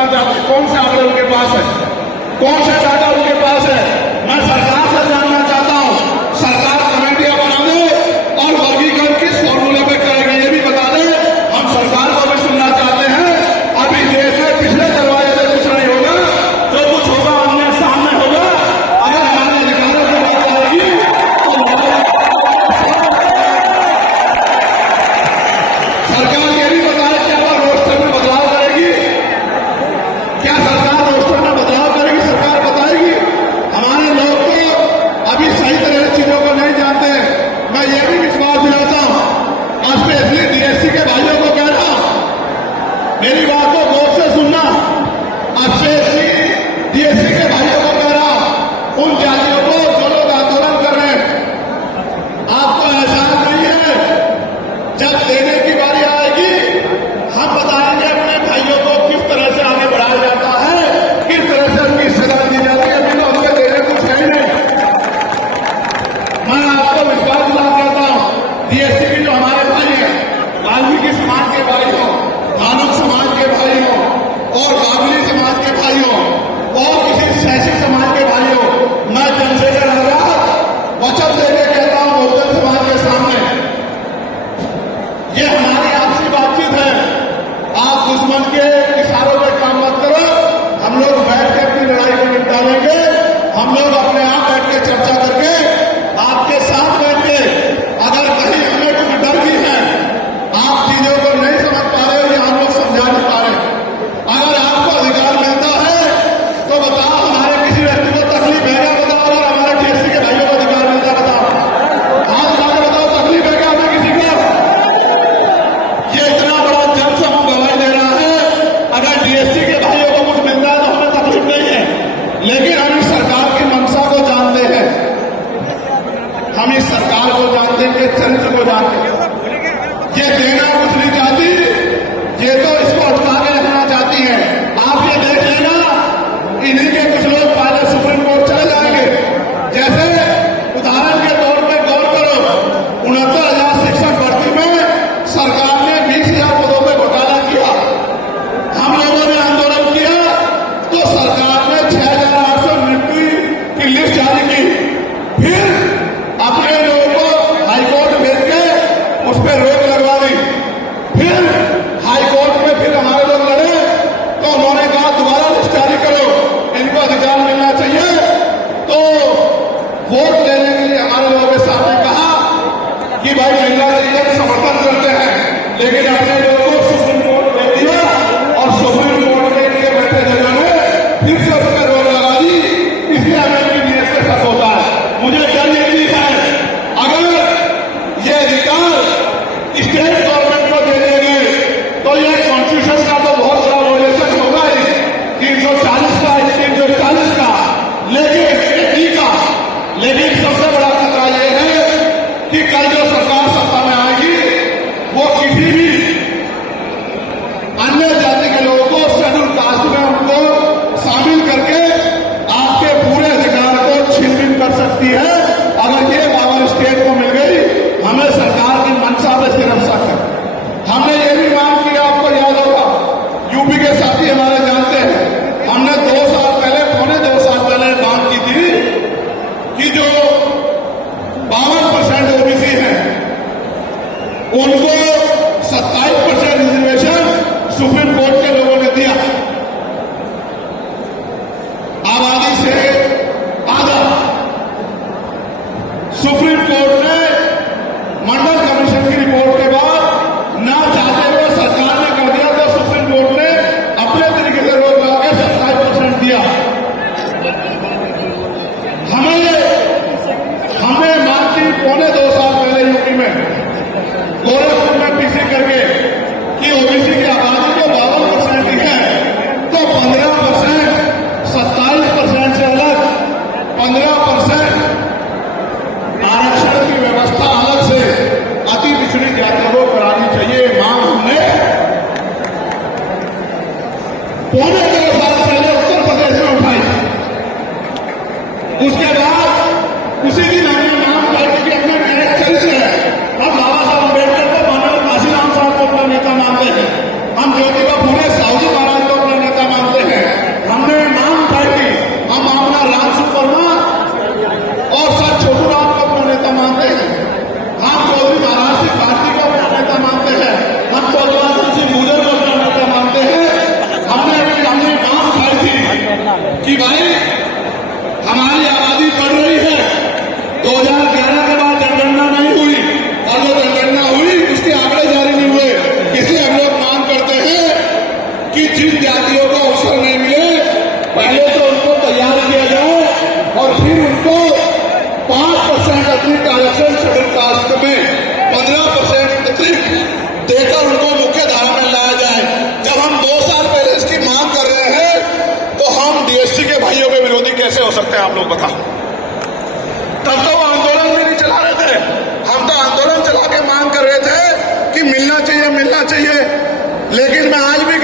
करना चाहते, कौन से आंकड़े उनके पास है, कौन से डाटा उनके पास है। मैं सरकार से जानना चाहता हूं, सरकार कमेटियां बना दे और वर्गीकरण किस फॉर्मूले पे करेगी ये भी बता दे। हम सरकार को भी सुनना चाहते हैं। अभी देश में पिछले दरवाजे से कुछ नहीं होगा, जो कुछ होगा आमने सामने होगा। अगर हमारे अधिकारों की बात आएगी तो सरकार ये भी बताए क्या वह रोस्टर में बदलाव करेगी, क्या सरकार रोस्टर में बदलाव करेगी, सरकार बताएगी। हमारे लोग तो अभी सही तरह से चीजों को नहीं जानते हैं। मैं ये भी विश्वास दिलाता हूं, और स्पेशली डीएससी के भाइयों को कह रहा हूं, मेरी बात को गौर से सुनना। और स्पेशली डीएससी के भाइयों को कह रहा हूं, उन जातियों को जो लोग आंदोलन कर रहे हैं, आपको एहसास नहीं है, जब देने की बारी आएगी हम बताएंगे अपने भाइयों को किस तरह से आगे बढ़ाया जाता है, किस तरह से उनकी सजा दी जाती है। अभी तो हमने देने कुछ है ही नहीं। मैं आपको विश्वास दिला कहता हूं, डीएससी के जो हमारे भाई हैं, वाल्मीकि समाज के भाई हो, धानुक समाज के भाई हो, और बागली समाज के भाई हो, और किसी शैक्षिक समाज के भाई हो, मैं चंद्रशेखर आजाद वचन देकर कहता हूं बहुजन समाज के सामने, ये हमारी आपसी बातचीत है। आप दुश्मन के इशारों पर काम मत करो। हम लोग बैठ के अपनी लड़ाई को निपटा लेंगे। हम लोग अपने आप बैठ के चर्चा करके आपके साथ बैठ के, अगर कहीं हमें कुछ डर भी है, आप चीजों को नहीं समझ पा रहे हो या हम लोग समझा नहीं पा रहे, अगर आपको अधिकार मिलता है तो बताओ, हमारे किसी व्यक्ति को तकलीफ है क्या बताओ, और हमारे डीएससी के भाइयों को अधिकार मिलता है बताओ, हाथ उठा के बताओ, तकलीफ है क्या हमें किसी को? ये इतना बड़ा जन समूह गवाही दे रहा है, अगर डीएससी के भाइयों को कुछ मिलता है तो हमें तकलीफ नहीं है। लेकिन हम इस सरकार की मंशा को जानते हैं, हम इस सरकार को जानते हैं, चरित्र को जानते हैं। ये देना कुछ नहीं चाहती, ये तो इसको अटका के रखना चाहती है। आप ये देख लेना, इन्हीं के कुछ लोग पहले सुप्रीम कोर्ट चले जाएंगे। जैसे उदाहरण के तौर पर गौर करो, 69,000 शिक्षक भर्ती में सरकार ने 20,000 पदों पर घोटाला किया। हम लोगों ने आंदोलन किया तो सरकार ने 6,800 की लिस्ट जारी की, फिर अपने लोगों को हाईकोर्ट भेज के उस पर रोक लगवा दी। फिर हाईकोर्ट में फिर हमारे लोग लड़े तो उन्होंने कहा दोबारा लिस्ट जारी करो, इनको अधिकार मिलना चाहिए। तो वोट लेने के लिए हमारे लोगों के सामने कहा कि भाई मिलना चाहिए, समर्थन करते हैं, लेकिन अपने लोगों को सुप्रीम कोर्ट भेज दिया और सुप्रीम कोर्ट के लिए बैठे जजों ने फिर से उस पर रोक लगा दी। इसलिए हमें अपनी नीयत पे शक होता है। मुझे डर ये भी है, अगर ये अधिकार स्टेट गवर्नमेंट को दे देंगे तो ये कॉन्स्टिट्यूशन का तो बहुत बड़ा वायलेशन होगा ही, 340 का, 340 का, लेकिन सबसे बड़ा खतरा ये है कि कल जो सरकार सत्ता में आएगी वो किसी भी अन्य जाति के लोगों को शेड्यूल कास्ट में उनको शामिल करके आपके पूरे अधिकार को छीन-बीन कर सकती है। अगर ये पावर स्टेट को मिल गई, हमें सरकार की मंशा पे सिर्फ शक है। हमने ये भी मांग किया, आपको याद होगा, यूपी के साथी हमारे जानते हैं, हमने 2 साल पहले, पौने 2 साल पहले मांग की थी कि जो 52% ओबीसी हैं उनको 27% रिजर्वेशन सुप्रीम कोर्ट के लोगों ने दिया। आबादी से आधा सुप्रीम कोर्ट ने मंडल कमीशन की रिपोर्ट के बाद ना चाहते हुए सरकार ने कर दिया, तो सुप्रीम कोर्ट ने अपने तरीके से रोक लगा के 27% दिया। हमने मांग की पौने 2 साल पहले यूपी में, गोरखपुर में पीसी करके कि ओबीसी की आबादी को 52% दी है तो 15%, 27% से अलग 15% आरक्षण की व्यवस्था अलग से अति पिछड़ी जातियों को करानी चाहिए। मांग हमने पौने 2 साल पहले उत्तर प्रदेश में उठाई। उसके बाद उसी दिन हमने मांग उठाई कि अपने एक चरित्र है, हम बाबा साहब अम्बेडकर को मानव काशीराम साहब को अपना नेता मानते हैं, हम ज्योतिबा फुले साहू जी महाराज को अपना नेता मानते जिन जातियों को अवसर नहीं मिले पहले तो उनको तैयार किया जाए और फिर उनको 5% अतिरिक्त आरक्षण शेड्यूल कास्ट में 15% अतिरिक्त देकर उनको मुख्य धारा में लाया जाए। जब हम 2 साल पहले इसकी मांग कर रहे हैं तो हम डीएससी के भाइयों के विरोधी कैसे हो सकते हैं, आप लोग बताओ। तब तो वो आंदोलन भी नहीं चला रहे थे, हम तो आंदोलन चला के मांग कर रहे थे कि मिलना चाहिए, लेकिन मैं आज भी